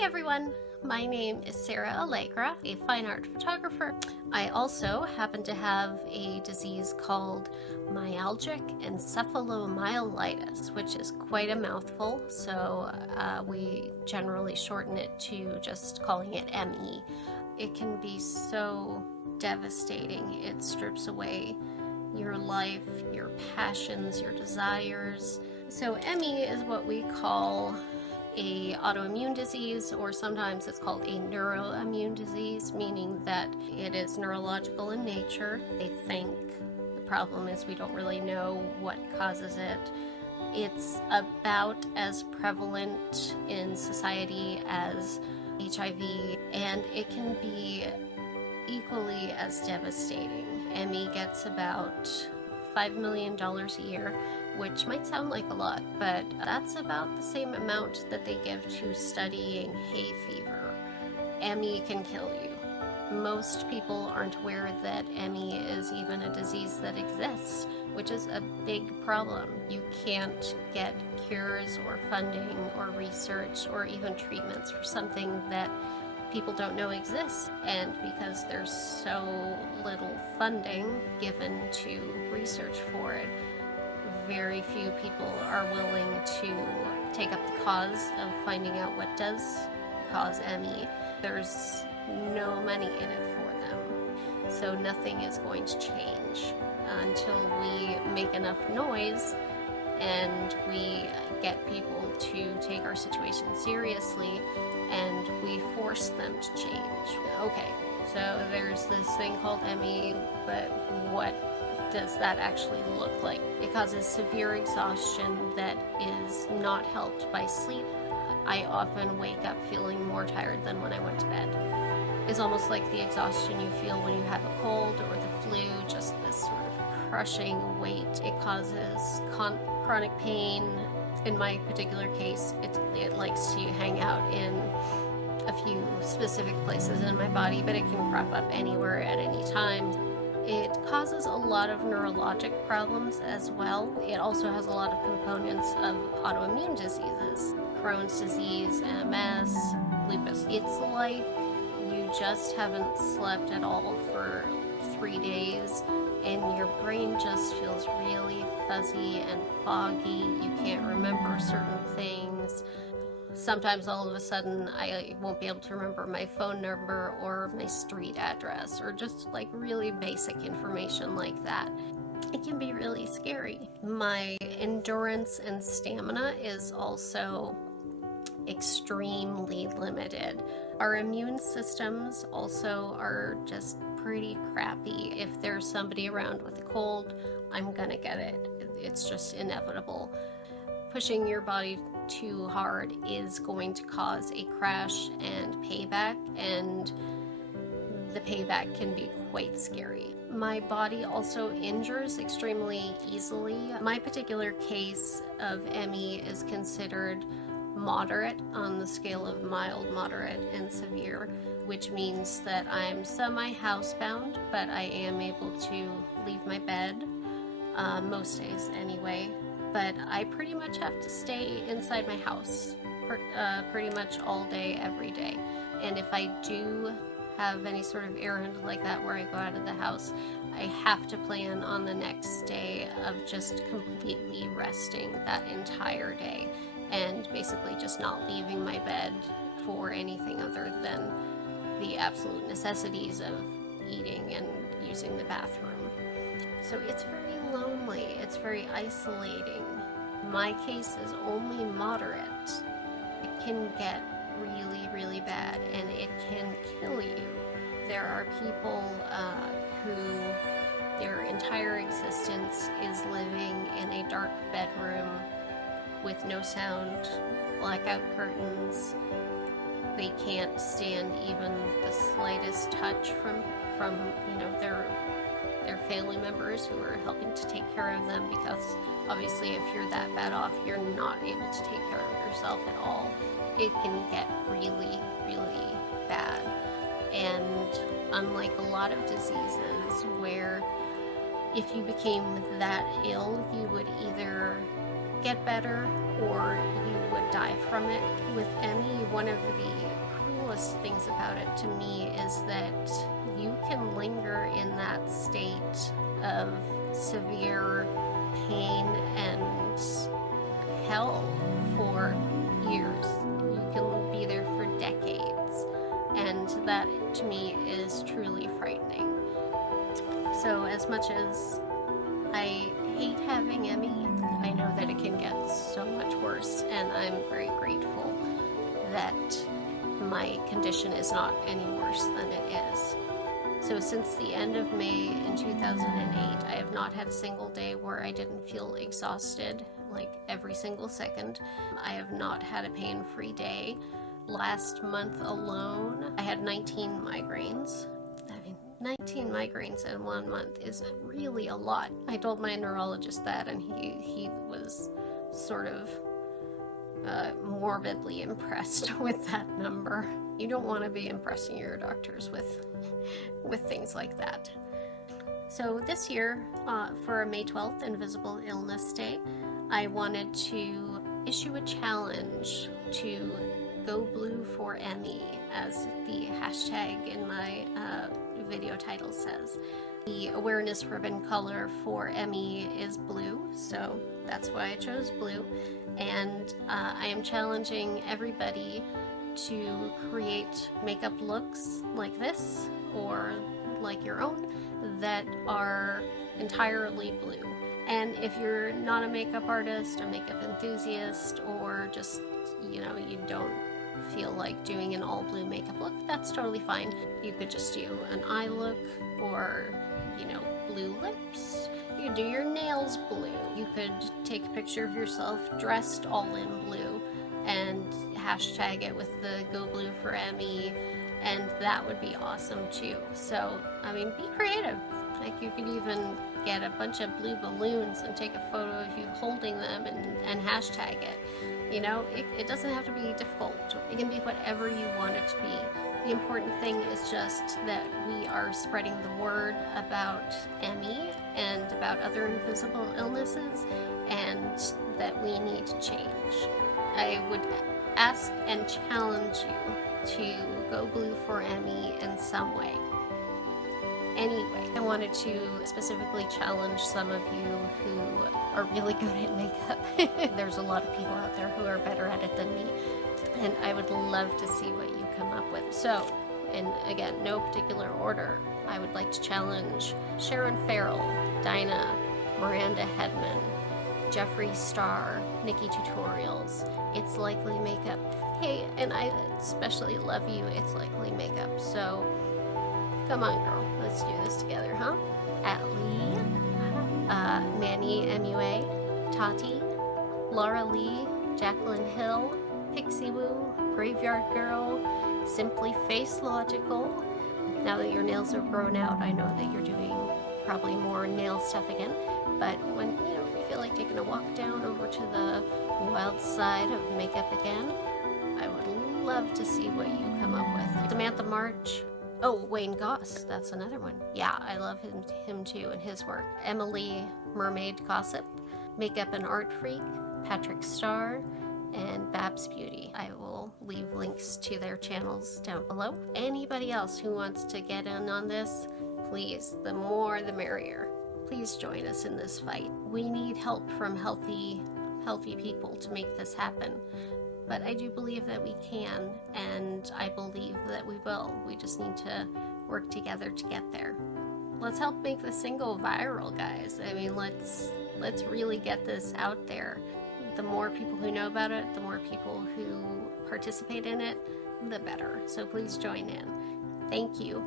Hi everyone, my name is Sarah Allegra, a fine art photographer. I also happen to have a disease called myalgic encephalomyelitis, which is quite a mouthful, so we generally shorten it to just calling it ME. It can be so devastating. It strips away your life, your passions, your desires. So ME is what we call a autoimmune disease, or sometimes it's called a neuroimmune disease, meaning that it is neurological in nature. They think the problem is we don't really know what causes it. It's about as prevalent in society as HIV, and it can be equally as devastating. ME gets about $5 million a year, which might sound like a lot, but that's about the same amount that they give to studying hay fever. ME can kill you. Most people aren't aware that ME is even a disease that exists, which is a big problem. You can't get cures or funding or research or even treatments for something that people don't know exists, and because there's so little funding given to research for it, very few people are willing to take up the cause of finding out what does cause ME. There's no money in it for them, so nothing is going to change until we make enough noise and we get people to take our situation seriously and we force them to change. Okay, so there's this thing called ME, but what does that actually look like? It causes severe exhaustion that is not helped by sleep. I often wake up feeling more tired than when I went to bed. It's almost like the exhaustion you feel when you have a cold or the flu, just this sort of crushing weight. It causes chronic pain. In my particular case, it likes to hang out in a few specific places in my body, but it can crop up anywhere at any time. It causes a lot of neurologic problems as well. It also has a lot of components of autoimmune diseases, Crohn's disease, MS, lupus. It's like you just haven't slept at all for 3 days and your brain just feels really fuzzy and foggy. You can't remember certain things. Sometimes all of a sudden I won't be able to remember my phone number or my street address, or just like really basic information like that. It can be really scary. My endurance and stamina is also extremely limited. Our immune systems also are just pretty crappy. If there's somebody around with a cold, I'm gonna get it. It's just inevitable. Pushing your body too hard is going to cause a crash and payback, and the payback can be quite scary. My body also injures extremely easily. My particular case of ME is considered moderate on the scale of mild, moderate, and severe, which means that I'm semi-housebound, but I am able to leave my bed, most days anyway. But I pretty much have to stay inside my house pretty much all day, every day. And if I do have any sort of errand like that where I go out of the house, I have to plan on the next day of just completely resting that entire day and basically just not leaving my bed for anything other than the absolute necessities of eating and using the bathroom. So it's very lonely, it's very isolating. My case is only moderate. It can get really, really bad, and it can kill you. There are people who their entire existence is living in a dark bedroom with no sound, blackout curtains. They can't stand even the slightest touch from their family members who are helping to take care of them, because obviously if you're that bad off, you're not able to take care of yourself at all. It can get really, really bad. And unlike a lot of diseases where if you became that ill, you would either get better or you would die from it. With ME, one of the cruelest things about it to me is that you can linger in that state of severe pain and hell for years. You can be there for decades, and that to me is truly frightening. So as much as I hate having ME, I know that it can get so much worse, and I'm very grateful that my condition is not any worse than it is. So since the end of May in 2008, I have not had a single day where I didn't feel exhausted, like every single second. I have not had a pain-free day. Last month alone, I had 19 migraines. 19 migraines in 1 month is really a lot. I told my neurologist that, and he was sort of morbidly impressed with that number. You don't want to be impressing your doctors with things like that. So this year, for May 12th, Invisible Illness Day, I wanted to issue a challenge to go blue for ME, as the hashtag in my video title says. The awareness ribbon color for ME is blue, so that's why I chose blue. And I am challenging everybody to create makeup looks like this, or like your own, that are entirely blue. And if you're not a makeup artist, a makeup enthusiast, or just, you don't feel like doing an all blue makeup look, that's totally fine. You could just do an eye look, or, blue lips. You could do your nails blue. You could take a picture of yourself dressed all in blue and hashtag it with the Go Blue for ME, and that would be awesome too. So, be creative. Like, you could even get a bunch of blue balloons and take a photo of you holding them and hashtag it. It doesn't have to be difficult. It can be whatever you want it to be. The important thing is just that we are spreading the word about ME and about other invisible illnesses, and that we need to change. I would ask and challenge you to go blue for ME in some way. Anyway, I wanted to specifically challenge some of you who are really good at makeup. There's a lot of people out there who are better at it than me, and I would love to see what you come up with. So, and again, no particular order, I would like to challenge Sharon Farrell, Dinah, Miranda Hedman, Jeffree Star, Nikki Tutorials, It's Likely Makeup. Hey, and I especially love you, It's Likely Makeup. So, come on, girl. Let's do this together, huh? Atlee, Manny MUA, Tati, Laura Lee, Jacqueline Hill, Pixie Woo, Graveyard Girl, Simply Face Logical. Now that your nails are grown out, I know that you're doing probably more nail stuff again. But when if you feel like taking a walk down over to the wild side of makeup again, I would love to see what you come up with. Samantha March. Oh, Wayne Goss, that's another one. Yeah, I love him too and his work. Emily Mermaid Gossip, Makeup and Art Freak, Patrick Starr, and Babs Beauty. I will leave links to their channels down below. Anybody else who wants to get in on this, please, the more the merrier. Please join us in this fight. We need help from healthy people to make this happen. But I do believe that we can, and I believe that we will. We just need to work together to get there. Let's help make the single viral, guys. Let's really get this out there. The more people who know about it, the more people who participate in it, the better. So please join in. Thank you.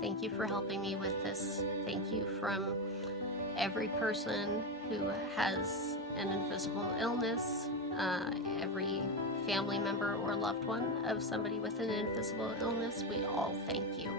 Thank you for helping me with this. Thank you from every person who has an invisible illness, every family member or loved one of somebody with an invisible illness. We all thank you.